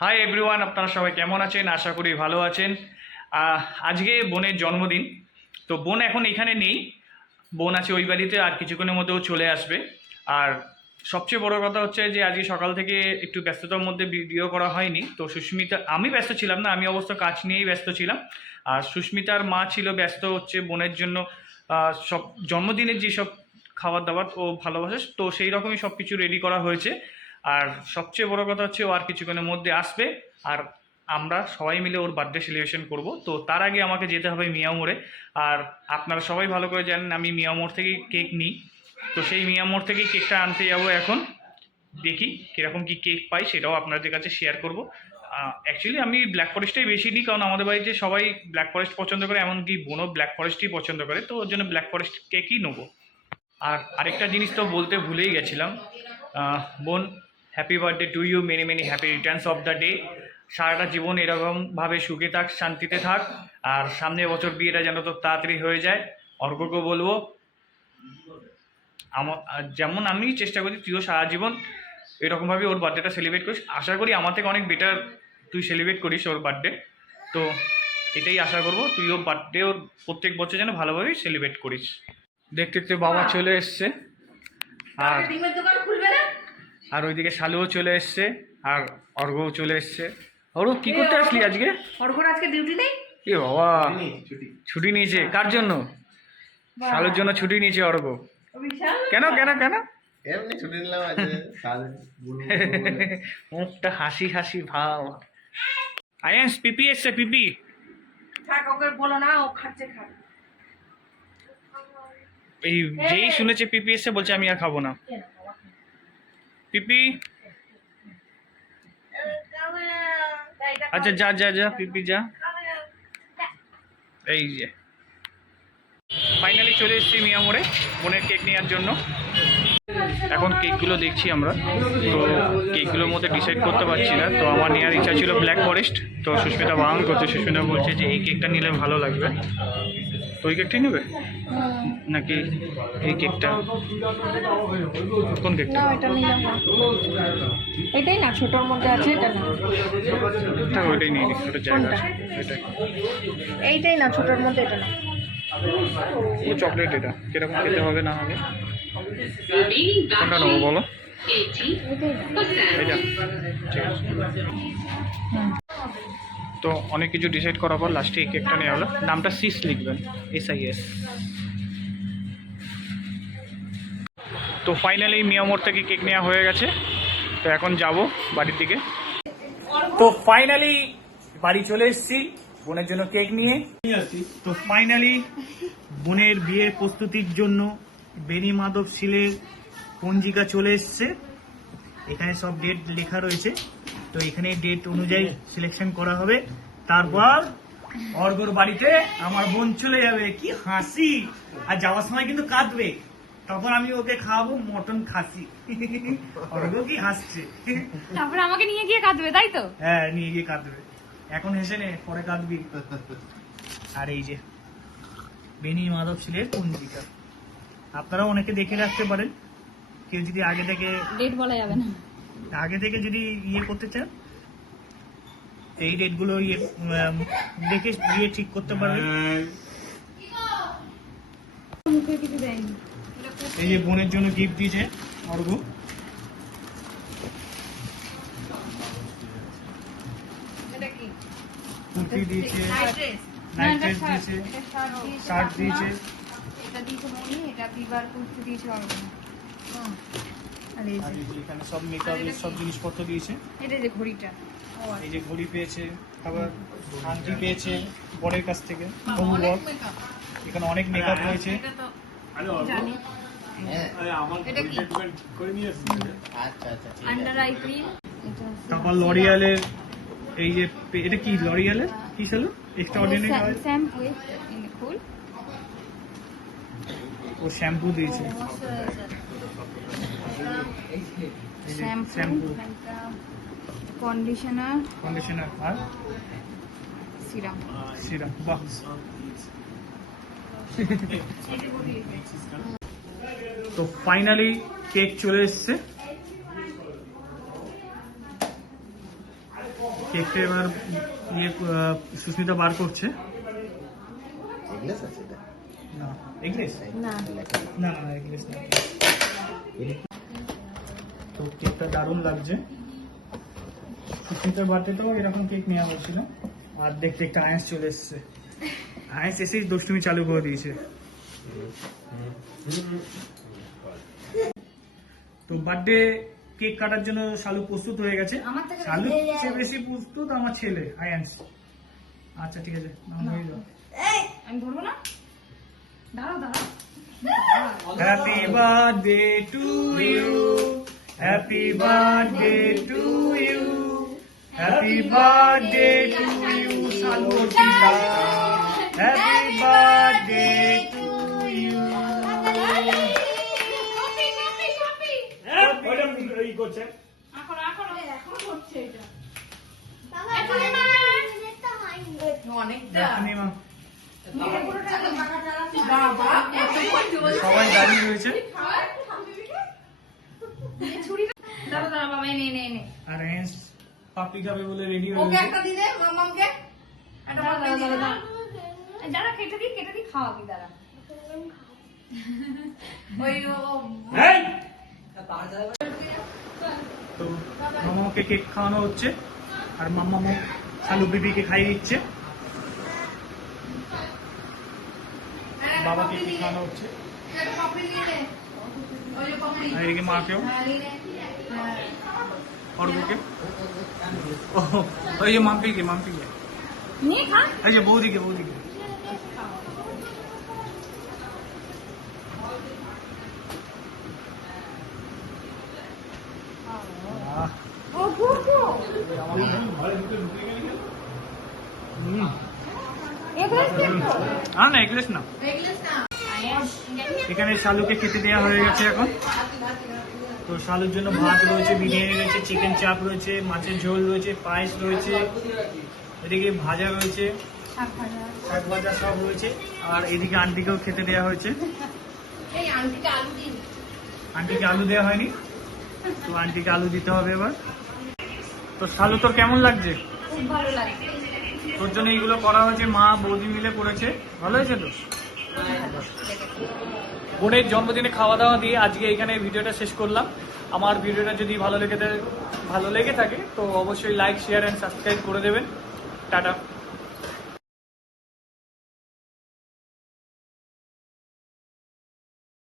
Hi everyone, আপনারা সবাই কেমন আছেন? আশা করি ভালো আছেন। আজকে বোনের জন্মদিন। তো বোন এখন এখানে নেই, বোন আছে ওই বাড়িতে, আর কিছুক্ষণের মধ্যেও চলে আসবে। আর সবচেয়ে বড় কথা হচ্ছে যে আজকে সকাল থেকে একটু ব্যস্ততার মধ্যে ভিডিও করা হয়নি। তো সুস্মিতা, আমি ব্যস্ত ছিলাম না, আমি অবশ্য কাজ নিয়েই ব্যস্ত ছিলাম। আর সুস্মিতার মা ছিল ব্যস্ত হচ্ছে বোনের জন্য সব জন্মদিনের যেসব খাবার দাবার ও ভালোবাসে, তো সেই রকমই সব কিছু রেডি করা হয়েছে। আর সবচেয়ে বড় কথা হচ্ছে ও আর কিছুক্ষণের মধ্যে আসবে, আর আমরা সবাই মিলে ওর বার্থডে সেলিব্রেশন করব। তো তার আগে আমাকে যেতে হবে মিয়াও মোড়ে। আর আপনারা সবাই ভালো করে জানেন আমি মিয়াও মোড় থেকেই কেক নিই। তো সেই মিয়াও মোড় থেকেই কেকটা আনতে যাবো এখন। দেখি কীরকম কী কেক পাই, সেটাও আপনাদের কাছে শেয়ার করব। অ্যাকচুয়ালি আমি ব্ল্যাক ফরেস্টটাই বেশি নিই, কারণ আমাদের বাড়িতে সবাই ব্ল্যাক ফরেস্ট পছন্দ করে, এমনকি বোনও ব্ল্যাক ফরেস্টই পছন্দ করে, তো ওর জন্য ব্ল্যাক ফরেস্ট কেকই নেবো। আর আরেকটা জিনিস তো বলতে ভুলেই গেছিলাম, বোন, happy birthday to you, many many happy returns of the day. সারাটা জীবন এরকমভাবে সুখে থাক, শান্তিতে থাক, আর সামনের বছর বিয়েটা যেন তো তাড়াতাড়ি হয়ে যায়। অর্ঘ্যকে বলবো যেমন আমি চেষ্টা করি তুইও সারা জীবন এরকমভাবে ওর বার্থডেটা সেলিব্রেট করিস। আশা করি আমার থেকে অনেক বেটার তুই সেলিব্রেট করিস ওর বার্থডে। তো এটাই আশা করবো, তুই ওর বার্থডে ওর প্রত্যেক বছর যেন ভালোভাবেই সেলিব্রেট করিস। দেখতে দেখতে বাবা চলে এসছে, আর ওইদিকে শালুও চলে এসছে, আর অর্ঘ্যও চলে এসছে। অর্ঘ্য কি করতে আসলি আজকে? অর্ঘ্যর আজকে ডিউটি নেই। এ বাবা, ছুটি নিয়েছে? কার জন্য? শালুর জন্য ছুটি নিয়েছে অর্ঘ্য। কেন কেন কেন? এমনি ছুটি নিলাম আজকে। মুখটা হাসি হাসি ভাব। আয়াস, পিপি এসছে, পিপি। থাক, ওকে বলো না, ও খাচ্ছে খা। এই যেই শুনেছে পিপি এসছে বলছে আমি আর খাবো না। পিপি, আচ্ছা যা যা যা পিপি যা। এই যে ফাইনালি চলে এসেছি মিয়া মোড়ে বোনের কেক নেওয়ার জন্য। এখন কেকগুলো দেখছি আমরা, তো কেকগুলোর মধ্যে ডিসাইড করতে পারছি না। তো আমার নেওয়ার ইচ্ছা ছিল ব্ল্যাক ফরেস্ট, তো সুস্মিতা বারণ করছে। সুস্মিতা বলছে যে এই কেকটা নিলে ভালো লাগবে। তো ওই কেকটাই নেবে নাকি এই কেকটা? কোন কেকটা? এটা নিলাম না, এটাই না, ছোটর মধ্যে আছে, এটা না। ওইটাই নিয়ে নিই, ওটা জায়গা আছে। এটাই, এইটাই না, ছোটর মধ্যে এটা না। ও চকলেট, এটা কিরকম খেতে হবে না হবে? কোনটা নেবো বলো? এটা ঠিক আছে। তো অনেক কিছু ডিসাইড করার পর লাস্টে এই কেকটা নেওয়া হলো। নামটা সিস লিখবেন, SIS। তো ফাইনালি মিয়া মোড় থেকে কেক নেওয়া হয়ে গেছে। তো এখন যাব বাড়ির দিকে। তো ফাইনালি বাড়ি চলে এসেছি বোনের জন্য কেক নিয়ে। তো ফাইনালি বোনের বিয়ের প্রস্তুতির জন্য বেনি মাধব শিলের পঞ্জিকা চলে এসছে। এখানে সব ডেট লেখা রয়েছে, তো এখানে ডেট অনুযায়ী সিলেকশন করা হবে। তারপর অর্ঘ্যর বাড়িতে আমার বোন চলে যাবে। কি হাসি! আর যাওয়ার সময় কিন্তু কাঁদবে, তখন আমি ওকে খাওয়াবো মটন খাসি। অর্ঘ্য কি হাসছে! তারপরে আমাকে নিয়ে গিয়ে কাঁদবে, তাই তো? হ্যাঁ, নিয়ে গিয়ে কাঁদবে। এখন হেসে নে, পরে কাঁদবি। আর এই যে বেনি মাধব শিলের পঞ্জিকা, আপনারাও অনেকে দেখে রাখতে পারেন। কেউ যদি আগে থেকে, ডেট বলা যাবে না, আগে থেকে যদি ইয়ে করতে চান, এই ডেটগুলো ইয়ে দেখে ইয়ে ঠিক করতে পারবেন। মুখে কিছু দেয়নি। এই যে বোনের জন্য গিফট দিয়েছে অর্ঘ্য। এটা কি? কুর্তি দিয়েছে, নাইট ড্রেস। নাইট ড্রেস দিয়েছে, শার্ট দিয়েছে। এটা দিয়েছে মনি, এটা দিবার কুর্তি দিয়েছে অর্ঘ্য। আর এই আর যে, এই যে এখানে সব মেকআপের সব জিনিসপত্র দিয়েছে। এটা যে ঘড়িটা। ও এই যে ঘড়ি পেয়েছে, আবার আংটি পেয়েছে বরের কাছ থেকে, হবু বর। এখানে অনেক মেকআপ রয়েছে। এটা তো জানি। এটা কি? আচ্ছা আচ্ছা ঠিক আন্ডার আছে। Eye cream. এটা তারপর লরিয়ালের এই যে এটা কি, লরিয়ালের কি ছিল এক্সট্রাঅর্ডিনারি হয়, শ্যাম্পু ইন ফুল। ও শ্যাম্পু দিয়েছে। শ্যাম্পু, কন্ডিশনার, কন্ডিশনার আর সিরাম। সিরাম। বাহ! তো ফাইনালি কেক চলে এসছে। কেকটা এবার সুস্মিতা বার করছে। এগলেস আছে এটা? না এগলেস না না না এগলেস না। তো কেকটা দারুণ লাগছে। সুস্মিতার বার্থডেতেও এরকম কেক নেওয়া হয়েছিল। আর দেখতে একটা আয়েস চলে এসছে। আয়েস এসেই দুষ্টুমি চালু করে দিয়েছে। তো বার্থডে কেক কাটার জন্য শালু প্রস্তুত হয়ে গেছে। আমার থেকে শালু বেশি সে বেশি প্রস্তুত আমার ছেলে আয়ান্স। আচ্ছা ঠিক আছে হয়ে যাও। আমি ধরবো না, দাঁড়াও দাঁড়াও। Happy birthday to you, happy birthday to you, happy birthday to you Shalu টিটা, হ্যাপি বার্থডে টু ইউ। এই করছে অনেকটা দেখনি মা, সবাই দাঁড়িয়ে রয়েছে। দাঁড়া দাঁড়া বাবা, নে নে নে। আর আয়ান্স পাপড়ি খাবে বলে রেডি হয়ে ওকে গেছে। একটা দিলে মামামকে একটা পাপড়ি দিলে। দাঁড়া কেটে দি খাওয়াবি, দাঁড়া। ওই এই! তো মামাকে কেক খাওয়ানো হচ্ছে আর মাম্মা শালু বিবিকে খাইয়ে দিচ্ছে। বাবাকে কেক খাওয়ানো হচ্ছে পাপড়ি নিয়ে নে। ওই যে পাপড়ি। আর এদিকে মাকেও, হ্যাঁ নিয়ে নে। হ্যাঁ। অর্বকে, ওই যে মাম্পিকে নিয়ে খা। এই যে বৌদিকে আহ, ও গুগু এগুলো দেখো, আর না এগলেস না। এগুলো না এখানে শালুকে খেতে দেওয়া হয়ে গেছে এখন। তো শালুর জন্য ভাত রয়েছে, বিরিয়ানি রয়েছে, চিকেন চাপ রয়েছে, মাছের ঝোল রয়েছে, পায়েস রয়েছে, এদিকে ভাজা রয়েছে, শাক ভাজা সব রয়েছে। আর এদিকে আন্টিকেও খেতে দেওয়া হয়েছে। এই আন্টিকে আলু দিন। আন্টিকে আলু দেওয়া হয়নি, তো আন্টিকে আলু দিতে হবে এবার। তো শালু তোর কেমন লাগছে? খুব ভালো লাগে। তোর জন্য এইগুলো করা হয়েছে, মা বৌদি মিলে করেছে। ভালো হয়েছে তো? বোনের জন্মদিনে খাওয়া দাওয়া দিয়ে আজকে এখানে ভিডিওটা শেষ করলাম। আমার ভিডিওটা যদি ভালো লেগে থাকে তো অবশ্যই লাইক, শেয়ার অ্যান্ড সাবস্ক্রাইব করে দেবেন। টাটা।